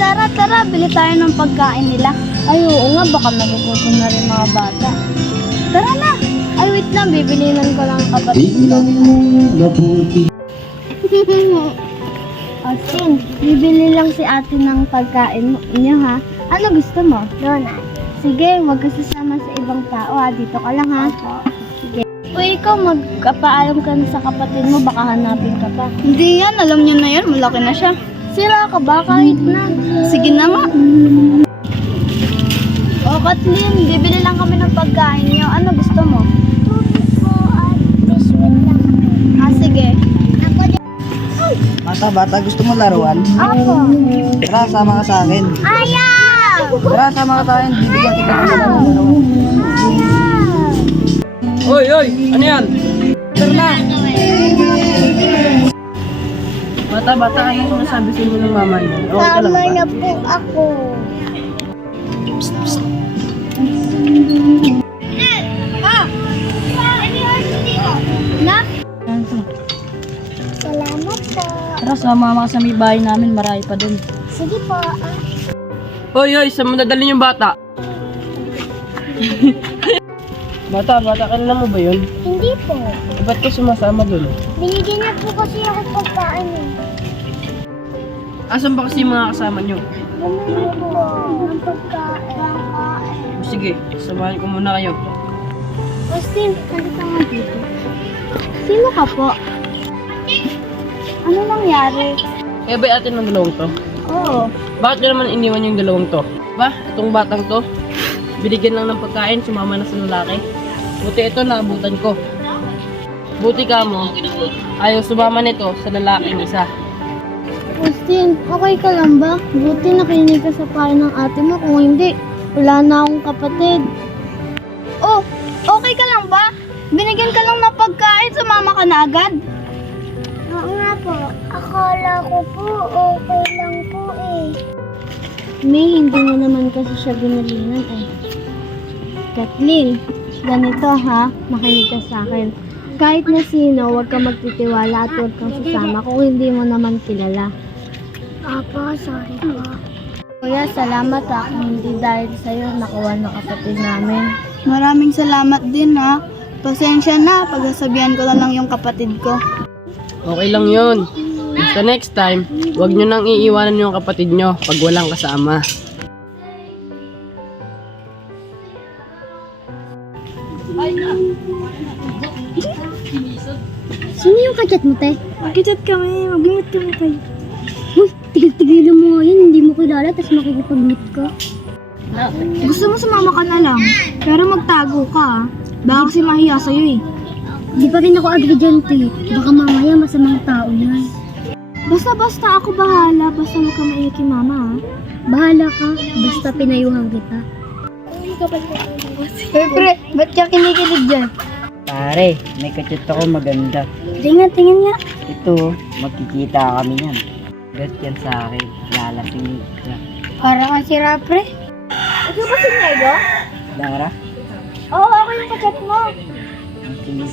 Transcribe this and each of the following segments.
Sarah, tara, bili tayo ng pagkain nila. Ay, oo nga, baka nagugutom na rin mga bata. Tara na! Ay, wait lang, bibilinan ko lang ang kapatid ko. Austin, bibili lang si ate ng pagkain niyo ha. Ano gusto mo? Donut. Sige, huwag ka sasama sa ibang tao ha. Dito ka lang ha. Sige. Uy, ikaw magpaalam ka na sa kapatid mo, baka hanapin ka pa. Hindi yan, alam niyo na yan, malaki na siya. Sira ka ba? Kahit na. Sige na nga. O, Kathleen, bibili lang kami ng pagkain niyo. Ano gusto mo? Tubig po at biscuit lang. Ah, sige. Bata, gusto mo laruan? Ako. Tara, sama ka sa akin. Ayaw! Tara, sama ka sa akin. Bibigyan kita ng laruan. Oy, ano yan? Tara na. Bata, ano masabi sa inyo ng mama niyo? Okay ka lang Tama ba? na po ako. Na? Salamat po. Tara, sama ka sa may bahay namin. Marami pa dun. Sige po. Oy, saan mo dadalhin yung bata? Bata, kailan mo ba yun? Hindi po. Ba't ka sumasama dun? Binigyan niya po kasi ako pagkain eh. Asan ba kasi yung mga kasama nyo? Bumili po ng pagkain. O, sige, samahan ko muna kayo. Austin, nandito nga dito. Sino ka po? Ano nangyari? Kaya ba atin ng dalawang to? Oo. Bakit nyo naman iniwan yung dalawang to? Ba, itong batang to, binigyan lang ng pagkain, sumama na sa lalaki. Buti ito, naabutan ko. Buti ka mo, ayaw sumama nito sa lalaking isa. Austin, okay ka lang ba? Buti nakinig ka sa payo ng ate mo. Kung hindi, wala na akong kapatid. Oh, okay ka lang ba? Binigyan ka lang ng pagkain, sumama ka na agad. Oo nga po. Akala ko po okay lang po eh. May hindi mo naman kasi siya binalinan eh. Kathleen, ganito ha, makinig ka sa akin. Kahit na sino, huwag ka magtitiwala at huwag kang sasama kung hindi mo naman kilala. Apo, sorry po. Kuya, salamat ha. Kung hindi dahil sa'yo, nakuha ng kapatid namin. Maraming salamat din ha. Pasensya na, pagsasabihan ko na lang yung kapatid ko. Okay lang yun. Basta next time, huwag nyo nang iiwanan yung kapatid nyo pag walang kasama. Sino yung kachat mo, te? Mag-chat kami, mag-meet kami tayo. Uy, tigil-tigilan mo nga yan, hindi mo kilala, tapos makikipag-meet ka. Gusto mo sumama ka na lang, pero magtago ka ah. Baka kasi mahiya sa'yo eh. Di pa rin ako agree dyan, te. Baka mamaya masamang tao yan. Basta ako bahala, basta huwag ka maiyak kay mama ha. Bahala ka, basta pinayuhan kita. Siyempre, ba't ka kinikilig dyan? Pare, may kachat ako maganda. Tingnan nga. Ito, magkikita kami yan. Bet yan sa akin. Lalasing ka. Para kang si Rapre. Ikaw ba si Nego? Lara? Oo, ako yung kachat mo. Sige.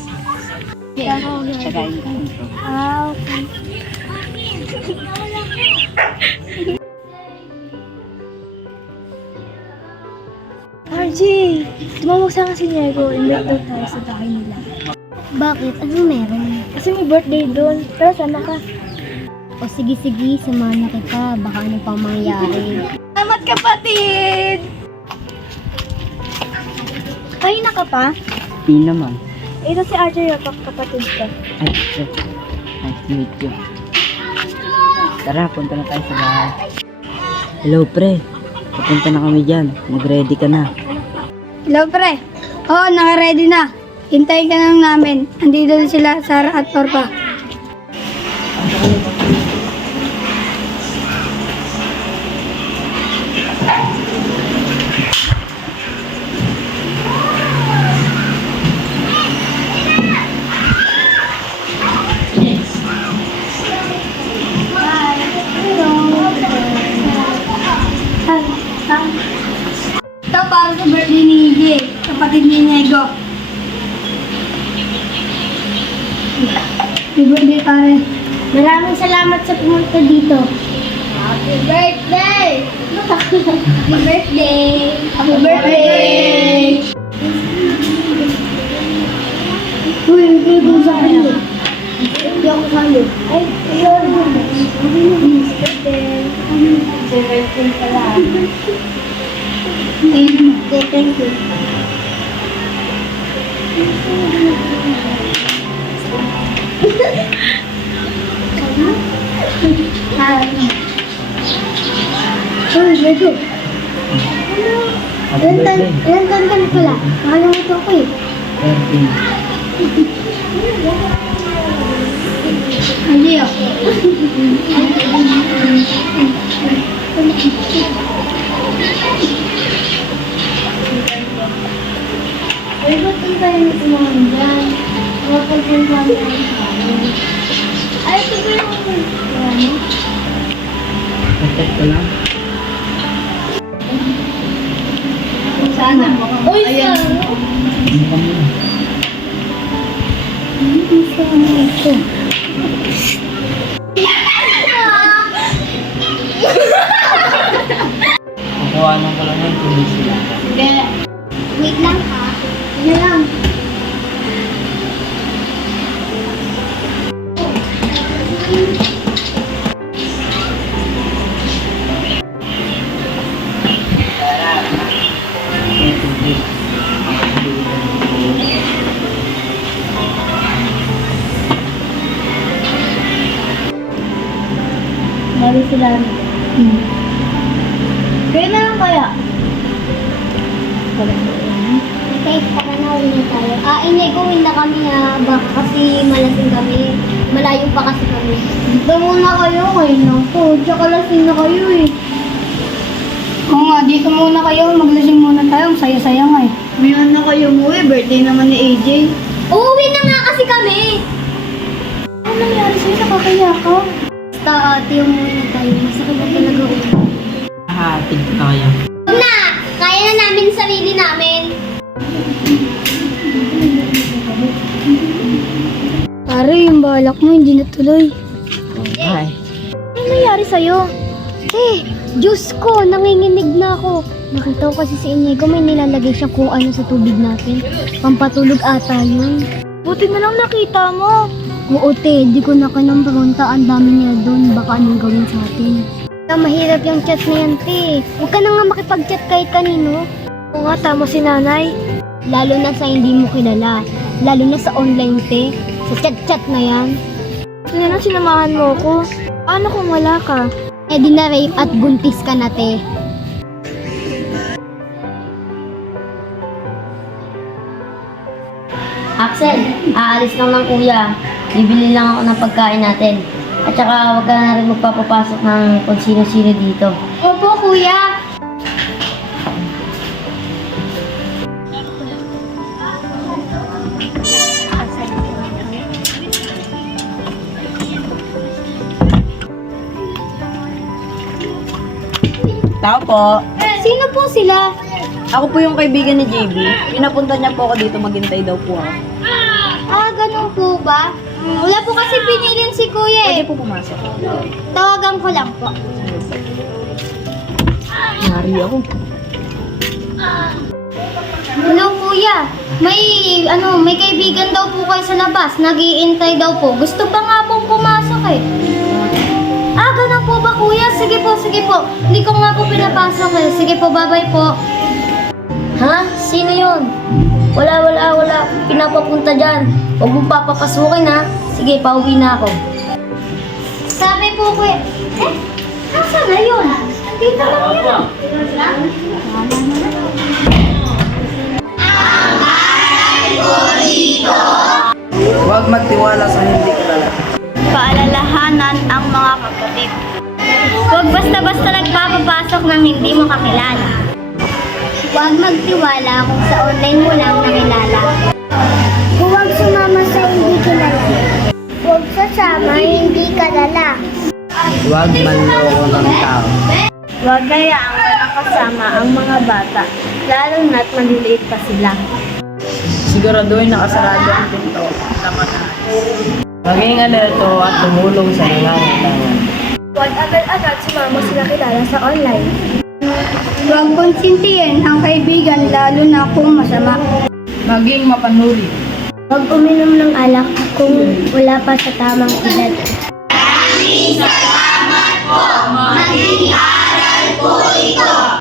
Sakain ka nito. Ah, okay. RJ, tumawag sa akin si Nego. Invite daw tayo sa bahay nila. Bakit? Ano meron? Kasi may birthday doon. Pero sama ka. O sige, samahan na kita. Baka ano pang mangyari. Salamat kapatid! Kayo na ka pa? Di naman. Ito si RJ yung kapatid ko. Ay, sir. Nice to meet you. Tara, punta na tayo sa bahay. Hello, pre. Papunta na kami dyan. Mag-ready ka na. Hello, pre. Oo, naka-ready na. Hintayin ka lang namin. Andito na sila, Sarah at Torpa. Ito para sa birthday ni Iggy, kapatid ni Nego. Happy birthday, pare. Maraming salamat sa pumunta dito. birthday! Happy birthday! Happy birthday! Uy, hindi ko sa akin. Hindi ako sa'yo. Ay, ayun. Happy birthday! Happy birthday pala. Thank you. Uy, Beto. Happy birthday. Ilan taon ka na pala? Nakalimutan ko eh. 13. Hindi ako. Uy, ba't ang tayo na tumahan dyan? Mapagpunta na yung ay, ito ba yung ano? Contact ko lang. Sana. Uy, sana. Ano ka muna? Sana ito. Kukuhanan ko lang yan kung may sila. Hindi. Wait lang ha. Ano lang. Bago sila. Kaya na lang kaya. Okay, tara na uwi na tayo. Inegoin na kami baka kasi malasing kami. Malayo pa kasi kami. Dito muna kayo, kayo na po. Tsaka lasing na kayo eh. Oo nga, dito muna kayo. Maglasing muna tayo. Ang saya-saya nga eh. Mayan na kayo mo eh. Birthday naman ni AJ. Uuwi na nga kasi kami. Ano nangyari sa'yo? Nakakaya ka? Basta ate, umuwi na tayo. Masakit na talaga uwi. Hahatid ko kaya. Huwag na! Kaya na namin sarili namin. Pare, yung balak mo hindi natuloy. Bye. Ano nangyari sa'yo? Diyos ko, nanginginig na ako. Nakita ko kasi si Inigo may nilalagay siyang kung ano sa tubig natin. Pampatulog ata yun. Buti na lang nakita mo. Oo te, di ko na kinambronta. Ang dami niya doon. Baka anong gawin sa atin. Mahirap yung chat na yan te. Huwag ka na nga makipag-chat kahit kanino. Oo nga, tama si nanay. Lalo na sa hindi mo kilala. Lalo na sa online te. Sa chat-chat na yan. Ano na sinamahan mo ko? Paano kung wala ka? Eh di na rape at buntis ka na te. Axel, aalis lang ng kuya. Bibili lang ako ng pagkain natin. At saka huwag ka na rin magpapapasok ng kung sino-sino dito. Opo kuya. Tao po. Sino po sila? Ako po yung kaibigan ni JB. Pinapunta niya po ako dito, maghintay daw po ako. Ganun po ba? Wala po kasi pinilin si kuya Pwede eh. po pumasok. Tawagan ko lang po. Nari ako. Hello kuya. May kaibigan daw po kayo sa labas. Nag-iintay daw po. Gusto ba nga pong pumasok eh? Ganun po ba kuya? Sige po, sige po. Hindi ko nga po pinapasok eh. Sige po, bye-bye po. Ha? Sino yun? Wala. Pinapapunta dyan. Huwag mong papapasukin ha. Sige, pauwi na ako. Sabi po kuya. Asa na yun? Dito lang yun. Huwag magtiwala sa hindi kilala. Paalalahanan ang mga kapatid. Huwag basta-basta nagpapapasok ng hindi mo kakilala. Huwag magtiwala kung sa online mo lang nakilala. Huwag sumama sa hindi kilala. Huwag sasama hindi kalala. Huwag manloko ng tao. Huwag hayaang walang kasama ang mga bata, lalo na't maliliit pa sila. Siguraduhin nakasarado ang pinto. Tama na. Maging alerto at tumulong sa nangangailangan. Huwag agad-agad sumama sila kilala sa online. Huwag konsintihin ang kaibigan lalo na kung masama. Maging mapanuri. Huwag uminom ng alak kung wala pa sa tamang edad. Maraming salamat po. Maging aral po ito.